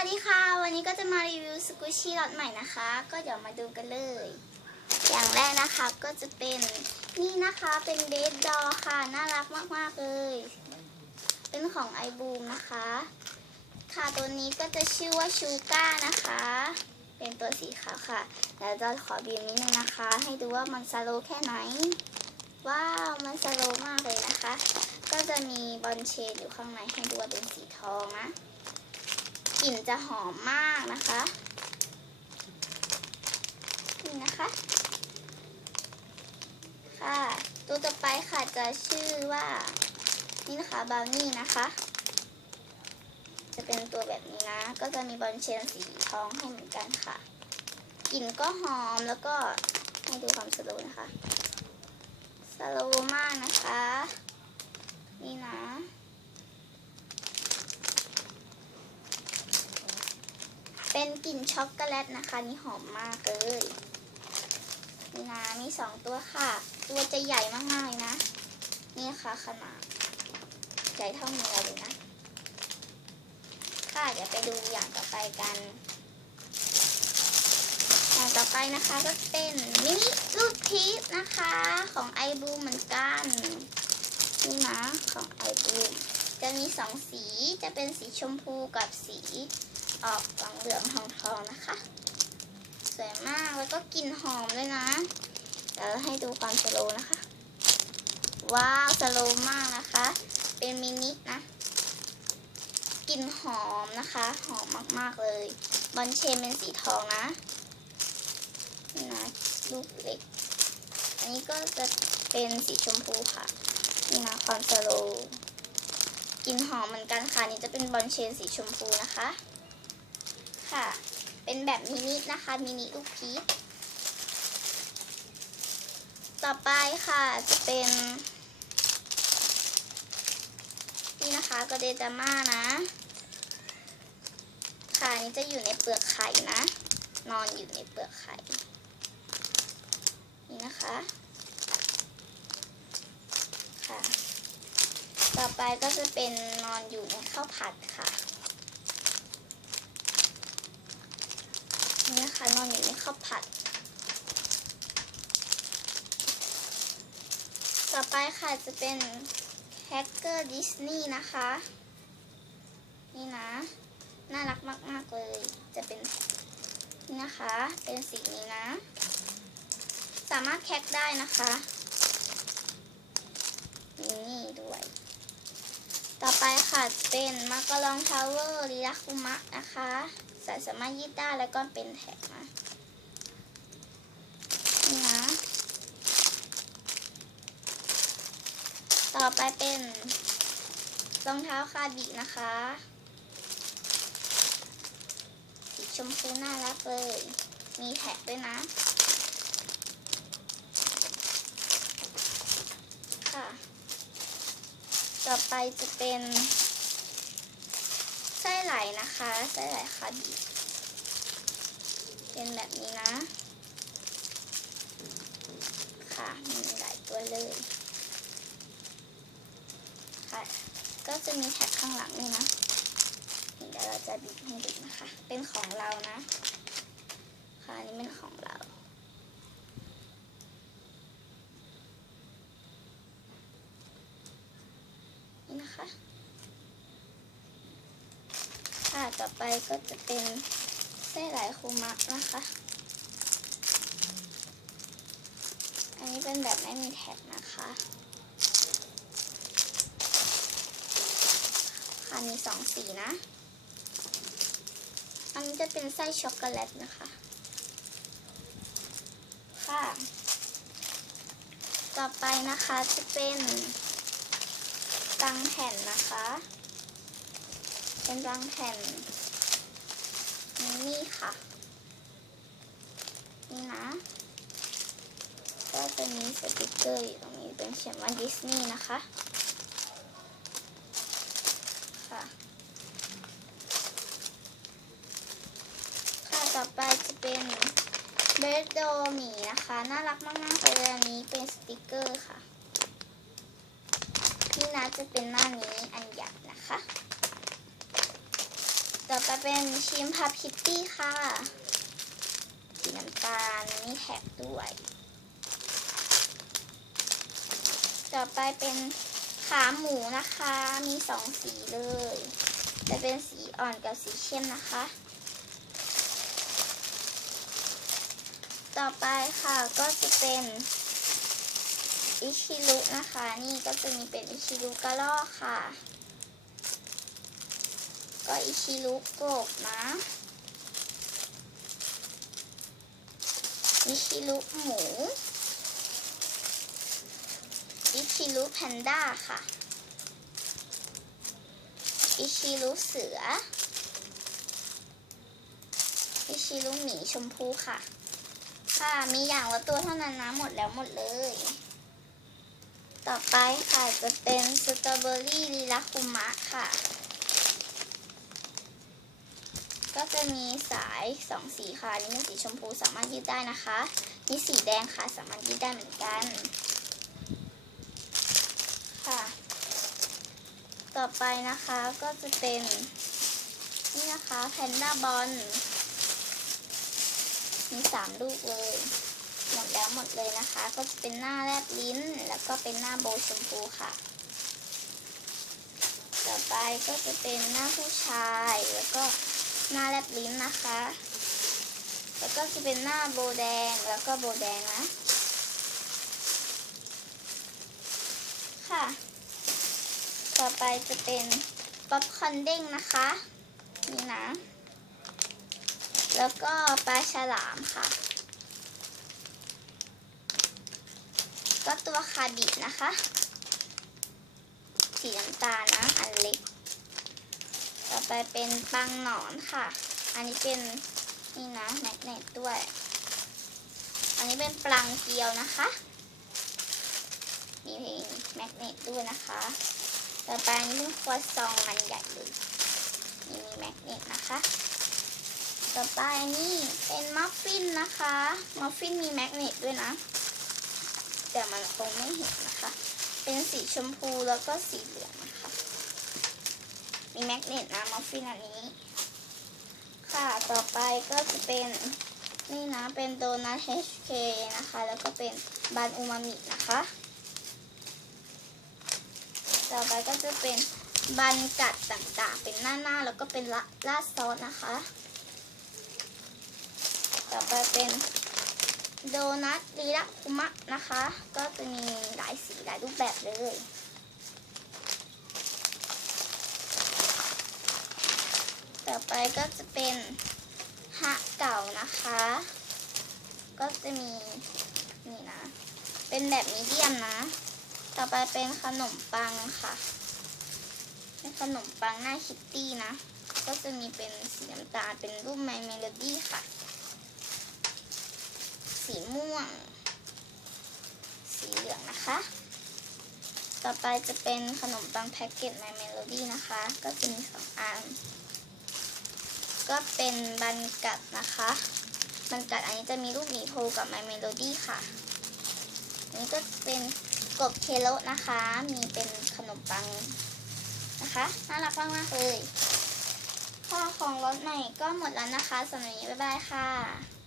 วัสดีค่ะ วันนี้ก็จะมารีวิวสกูชี่ล็อตใหม่นะคะ ก็เดี๋ยวมาดูกันเลย อย่างแรกนะคะก็จะเป็นนี่นะคะเป็นเบสดอค่ะ น่ารักมากๆเลย เป็นของไอบูมนะคะ ค่ะตัวนี้ก็จะชื่อว่าชูก้านะคะ เป็นตัวสีขาวค่ะเดี๋ยวจะขอบีมนิดนึงนะคะ ให้ดูว่ามันสโลแค่ไหน ว้าวมันสโลมากเลยนะคะ ก็จะมีบอลเชดอยู่ข้างในให้ดูว่าเป็นสีทองนะ กลิ่นจะหอมมากนะคะนี่นะคะ ค่ะ ตัวต่อไปค่ะจะชื่อว่า นี่นะคะบราวนี่นะคะ จะเป็นตัวแบบนี้นะ ก็จะมีบอลเชนสีทองให้เหมือนกันค่ะกลิ่นก็หอมแล้วก็ให้ดูความสโลนะคะสโลมากนะคะ นี่นะ เป็นกลิ่นช็อกโกแลตนะคะ นี่หอมมากเลยนี่นะมีสองตัวค่ะ ตัวจะใหญ่มากๆเลยนะ นี่ค่ะขนาดใหญ่เท่ามือเลยนะ ค่ะเดี๋ยวไปดูอย่างต่อไปกัน อย่างต่อไปนะคะก็เป็นมินิลูกพีชนะคะของไอบูเหมือนกันนี่นะของไอบูจะมีสองสีจะเป็นสีชมพูกับสี ออกเหลืองๆทองนะคะ สวยมากแล้วก็กลิ่นหอมเลยนะ เดี๋ยวให้ดูความสโลนะคะ ว้าวสโลมากนะคะ เป็นมินินะกลิ่นหอมนะคะ หอมมากๆเลย บอลเชนเป็นสีทองนะนี่นะลูกเล็ก อันนี้ก็จะเป็นสีชมพูค่ะ นี่นะความสโลกลิ่นหอมเหมือนกันค่ะนี่จะเป็นบอลเชนสีชมพูนะคะ ค่ะ เป็นแบบมินินะคะมินิลูกพีชต่อไปค่ะจะเป็นนี่นะคะก็เดจาม่านะ ค่ะนนี้จะอยู่ในเปลือกไข่นะ นอนอยู่ในเปลือกไข่ นี่นะคะ ค่ะ ต่อไปก็จะเป็นนอนอยู่ในข้าวผัดค่ะ นี่นะคะนอนอยู่ในข้าวผัด ต่อไปค่ะจะเป็นแฮกเกอร์ดิสนีย์นะคะ นี่นะ น่ารักมาก ๆ เลย จะเป็นนี่นะคะ เป็นสีนี้นะ สามารถแคกได้นะคะมีนี่ด้วย ต่อไปค่ะเป็นมักกะลองทาวเวอร์ริลักคุมะนะคะ ใส่สามารถยืดได้แล้วก็เป็นแท็กนะนี่นะ ต่อไปเป็นรองเท้าคาบินะคะสีชมพูน่ารักเลย มีแท็กด้วยนะ ค่ะ ต่อไปจะเป็น ไส้ไหลนะคะไส้ไหลคาบิเป็นแบบนี้นะ ค่ะมีหลายตัวเลยค่ะก็จะมีแท็กข้างหลังนี่นะเดี๋ยวเราจะบิดให้ดูนะคะ เป็นของเรานะ ค่ะอันนี้เป็นของเรานี่นะคะ่ะต่อไปก็จะเป็นไส้ไหลคูมะนะคะ อันนี้เป็นแบบไม่มีแท็กนะคะค่ะมีสองสีนะ อันนี้จะเป็นไส้ช็อกโกแลตนะคะ ค่ะ ต่อไปนะคะจะเป็นรังแผ่นนะคะ เป็นรังแผ่น นี่ค่ะ นี่นะ ก็จะมีสติกเกอร์อยู่ตรงนี้เป็นเขียนว่าดิสนีย์นะคะ ค่ะค่ะต่อไปจะเป็นเบรดโดหมีนะคะ น่ารักมากๆเลยอันนี้เป็นสติกเกอร์ค่ะ นี่นะจะเป็นหน้านี้อันใหญ่นะคะ ต่อไปเป็นชิมพับคิตตี้ค่ะ สีน้ำตาลมีแท็กด้วย ต่อไปเป็นขาหมูนะคะ มีสองสีเลย จะเป็นสีอ่อนกับสีเข้มนะคะ ต่อไปค่ะก็จะเป็นอิชิรุนะคะ นี่ก็จะมีเป็นอิชิรุกระรอกค่ะ ก็อิชิรุกบนะอิชิรุหมูอิชิรุแพนด้าค่ะอิชิรุเสืออิชิรุหมีชมพูค่ะ ค่ะ มีอย่างละตัวเท่านั้นนะหมดแล้วหมดเลย ต่อไปค่ะจะเป็นสตรอเบอรี่ลีลาคุมะค่ะ ก็จะมีสายสองสีค่ะนี่เป็นสีชมพูสามารถยืดได้นะคะมีสีแดงค่ะสามารถยืดได้เหมือนกันค่ะ ต่อไปนะคะก็จะเป็นนี่นะคะแพนด้าบอลมีสามลูกเลยหมดแล้วหมดเลยนะคะ ก็จะเป็นหน้าแลบลิ้น แล้วก็เป็นหน้าโบชมพูค่ะ ต่อไปก็จะเป็นหน้าผู้ชายแล้วก็ หน้าแลบลิ้นนะคะ แล้วก็จะเป็นหน้าโบแดงแล้วก็โบแดงนะ ค่ะ ต่อไปจะเป็นป๊อปคอนเด้งนะคะ นี่นะ แล้วก็ปลาฉลามค่ะ ก็ตัวคาบินะคะ สีน้ำตาลนะ อันเล็ก ต่อไปเป็นปังหนอนค่ะ อันนี้เป็นนี่นะแมกเนตด้วย อันนี้เป็นปลังเกลียวนะคะ มีเพลงแมกเนตด้วยนะคะ ต่อไปอันนี้เป็นครัวซองมันใหญ่เลยนี่มีแมกเนตนะคะ ต่อไปนี่เป็นมัฟฟินนะคะ มัฟฟินมีแมกเนตด้วยนะ แต่มันคงไม่เห็นนะคะ เป็นสีชมพูแล้วก็สีเหลือง มีแมกเนตนะมัฟฟินอันนี้ ค่ะต่อไปก็จะเป็น นี่นะ เป็นโดนัท HK นะคะ แล้วก็เป็นบานอูมามินะคะ ต่อไปก็จะเป็นบันกัดต่างๆ เป็นหน้าๆ แล้วก็เป็นละลาดซอสนะคะ ต่อไปเป็นโดนัทลีละคุมะนะคะ ก็จะมีหลายสีหลายรูปแบบเลย ต่อไปก็จะเป็นฮะเก่านะคะ ก็จะมีนี่นะ เป็นแบบมีเดียมนะ ต่อไปเป็นขนมปังค่ะ เป็นขนมปังหน้าคิตตี้นะ ก็จะมีเป็นสีน้ำตาลเป็นรูปไมเมโลดี้ค่ะ สีม่วง สีเหลืองนะคะ ต่อไปจะเป็นขนมปังแพ็กเกจไมเมโลดี้นะคะ ก็จะมีสองอัน ก็เป็นบันกัดนะคะบันกัดอันนี้จะมีรูปหมีโพกับไมเมโลดี้ค่ะอันนี้ก็เป็นกบเคโลนะคะ มีเป็นขนมปังนะคะน่ารักมากมากเลยข้อของรถใหม่ก็หมดแล้วนะคะสำหรับวันนี้บ๊ายบายค่ะ